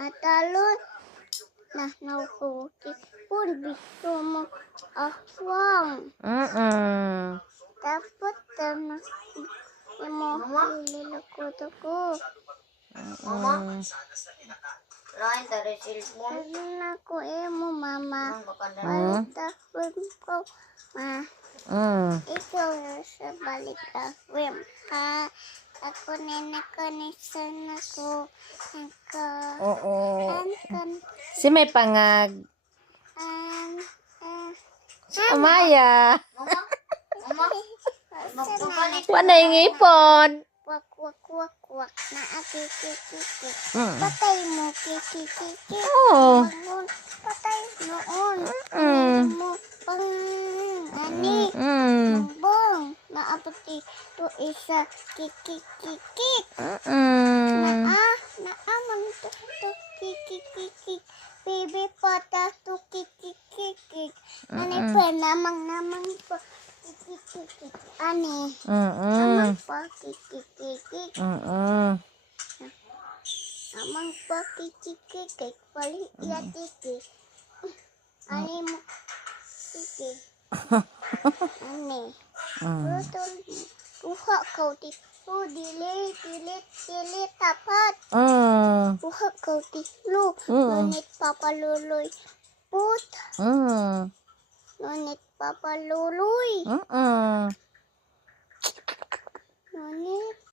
Matalon na nauputi pun bisto mo aswang. Dapat na mo ililakot ako. Lain dari cellphone. Ano ko mo mama. Dapat ko ma. Ikaw na sa balik awim ha. Ako ninakanisan ako. Si may pangag. Amaya. Wala yung ipon. Wak wak wak wak na kikikikik. Patay mo kikikikik. Oh. Bangun patay noon. Mo pang ani. Bong naapati to isa kikikikik. Man to kikikikik. Baby pata to kikikikik. Ani pa namang pa kikikikik. Ani. Namang pa kikikikik. Namang pa kikikikik. Pali iya kikik. Ani mo kikik. Ani. Betul. Tuha kau di. Dili tapat. Tuha kau di. Lu. Nunit papa luloy. Put. Nunit papa luloy. Nunit.